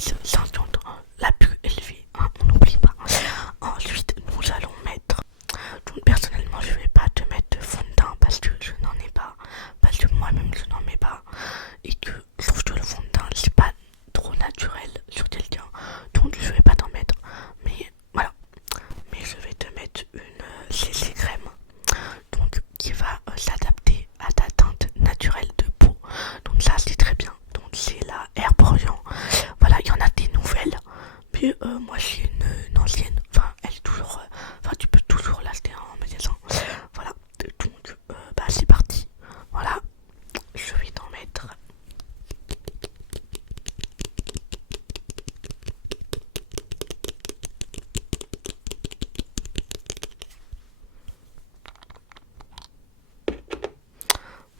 650, la plus élevée, hein, on n'oublie pas. Ensuite, nous allons mettre. Donc, personnellement, je vais pas te mettre de fond de teint parce que je n'en ai pas. Parce que moi-même, je n'en mets pas. Et que je trouve que le fond de teint, c'est pas trop naturel sur quelqu'un. Donc, je vais pas t'en mettre. Mais voilà. Mais je vais te mettre une CC crème. Donc, qui va s'adapter à ta teinte naturelle de peau. Donc, ça, c'est très bien. Donc, c'est la Herbe Orient. Voilà, il y en a des nouvelles. Puis moi j'ai une ancienne, enfin elle est toujours, enfin tu peux toujours l'acheter en magasin. Voilà, donc bah c'est parti. Voilà, je vais t'en mettre.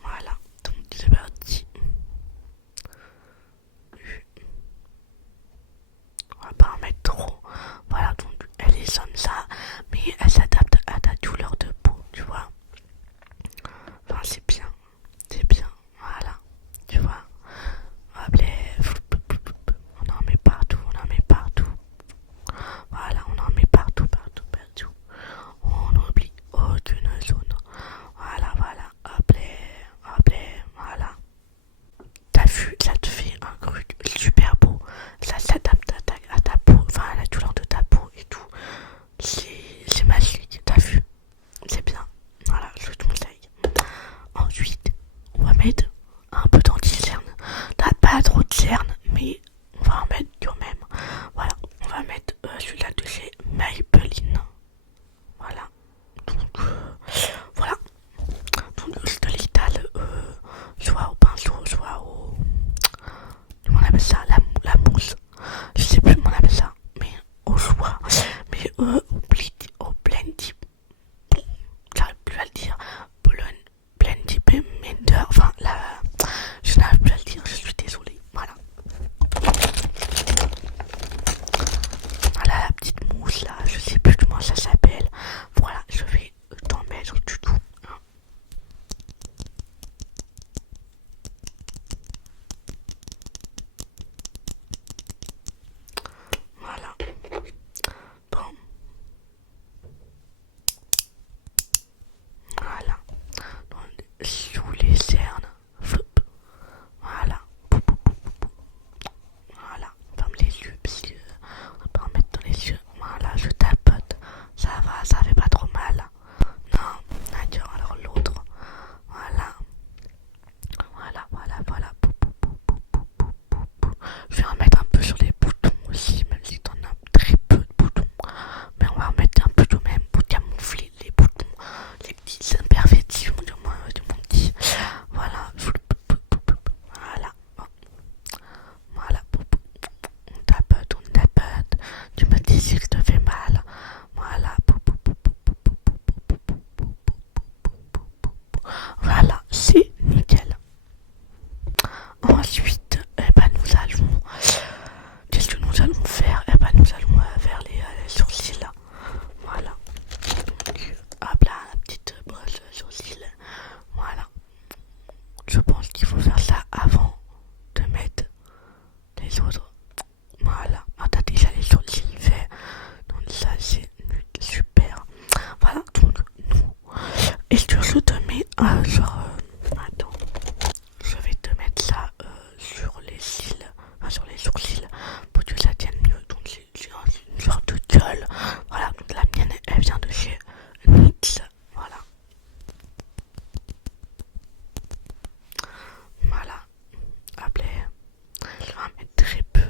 Voilà, donc c'est parti. On va pas en mettre trop. Voilà, donc elle est comme ça, mais elle s'adapte à ta douleur de peau, tu vois. Enfin c'est bien, voilà, tu vois. Hop, on en met partout, on en met partout. Voilà, on en met partout, partout, partout. On n'oublie aucune zone. Voilà, voilà, hop, voilà. T'as vu, ça te fait un truc super beau. Ça s'adapte à ta peau, enfin à la douleur de ta peau et tout. C'est magique, t'as vu. C'est bien. Voilà, je te conseille. Ensuite, on va mettre un peu d'anti-cerne. T'as pas trop de cerne, mais on va en mettre quand même. Voilà, on va mettre celui-là de chez Maybelline. Voilà. Donc, voilà. Donc, je te l'étale soit au pinceau, soit au. Comment on appelle ça, la mousse. Je sais plus comment on appelle ça, mais au choix. Mais au blending. J'arrive plus à le dire. Blending Mender. Enfin, je n'arrive plus à le dire, je suis désolée. Voilà. Voilà la petite mousse là, je sais plus comment ça s'appelle. Voilà, je vais t'en mettre du tout. Voilà. Bon. Voilà. Sous les cernes. Voilà. Voilà. Ferme les yeux parce que on va pas en mettre dans les yeux. Voilà, je tapote. Ça va, ça fait pas trop mal. Non, d'accord, alors l'autre. Voilà. Voilà. Je vais en mettre un peu sur les boutons aussi, même si t'en as très peu de boutons. Mais on va en mettre un peu tout même pour camoufler les boutons, les petites imperfections de mon petit. Voilà. Voilà. Voilà. On tapote. Tu me dis si je te fais mal. Voilà. Voilà, c'est nickel. Ensuite, nous allons. Qu'est-ce que nous allons faire? Nous allons faire les sourcils. Voilà. Donc, hop là, la petite brosse sourcils. Voilà. Je pense qu'il faut faire ça avant de mettre les autres. Voilà. T'as déjà les sourcils faits. Donc ça, c'est super. Voilà, donc nous. Et sur je te mets genre. Attends. Je vais te mettre ça sur les cils, enfin sur les sourcils, pour que ça tienne mieux. Donc j'ai une sorte de gueule. Voilà, donc la mienne elle vient de chez NYX. Voilà. Voilà. Après, je vais en mettre très peu.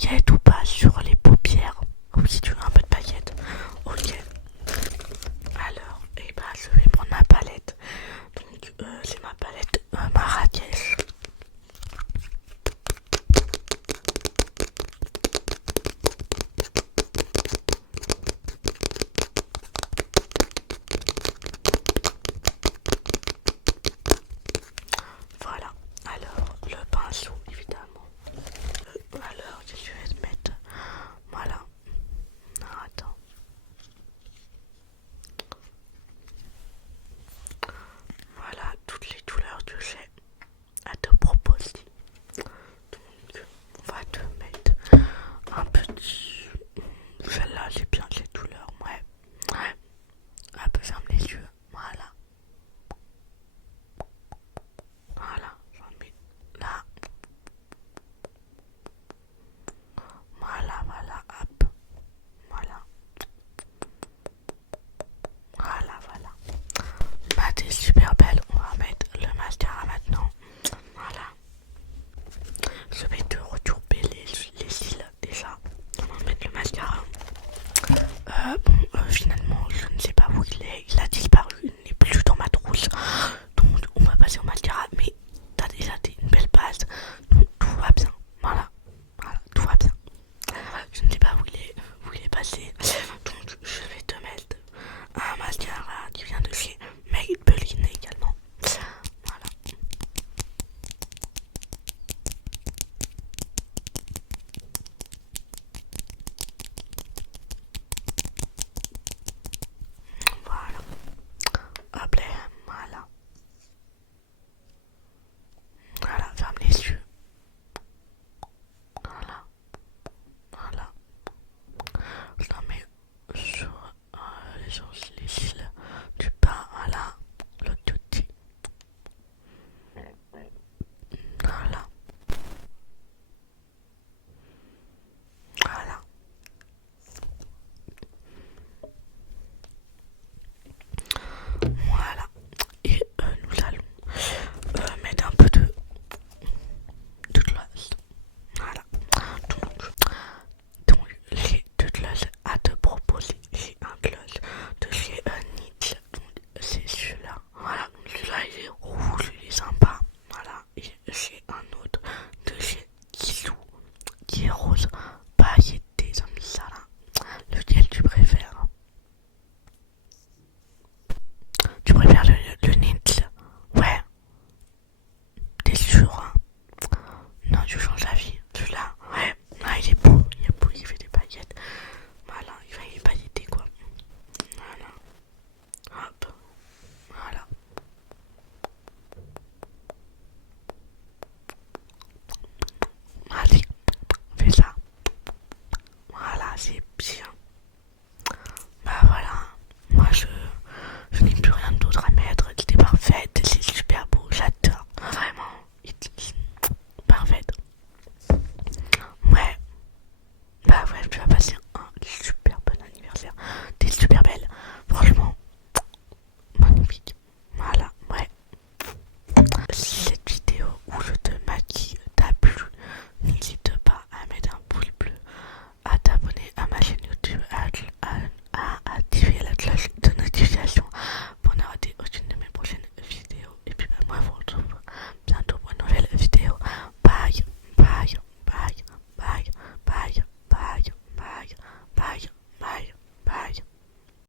paillettes ou pas sur les paupières? Ou si tu veux un peu de paillettes. Ok. Alors, et bah je vais prendre ma palette. Donc c'est ma palette Marrakech. Voilà. Alors le pinceau évidemment. Alors je vais te mettre. Voilà. Non, attends. Voilà toutes les couleurs que j'ai à te proposer. Donc, on va te mettre un petit. Celle-là, j'ai bien les couleurs, ouais. Ouais. Un peu ferme les yeux. Voilà. Voilà. J'en mets là. Voilà, voilà. Hop. Voilà. Voilà, voilà. Bah, t'es super belle. On va mettre le mascara maintenant. Voilà. Je vais te retourner les cils déjà. On va mettre le mascara. Finalement, je ne sais pas où il est. Il a disparu. Il n'est plus dans ma trousse. Donc, on va passer au mascara. Mais t'as déjà une belle base. Donc, tout va bien. Voilà. Voilà, tout va bien. Je ne sais pas où il est passé. Donc, je vais te mettre un mascara qui vient de chez Maybelline également. Voilà. Voilà. Hop là, voilà. Voilà, ferme les yeux. Voilà. Voilà. Je la mets sur les cils du bas. Voilà. Le tutti. Voilà. Voilà. Voilà. Et nous allons mettre un peu de gloss. Voilà. Donc j'ai deux gloss à te proposer. J'ai un gloss de chez NYX. Donc c'est celui-là. Voilà. Donc celui-là il est rouge, il est sympa. Voilà. Et j'ai un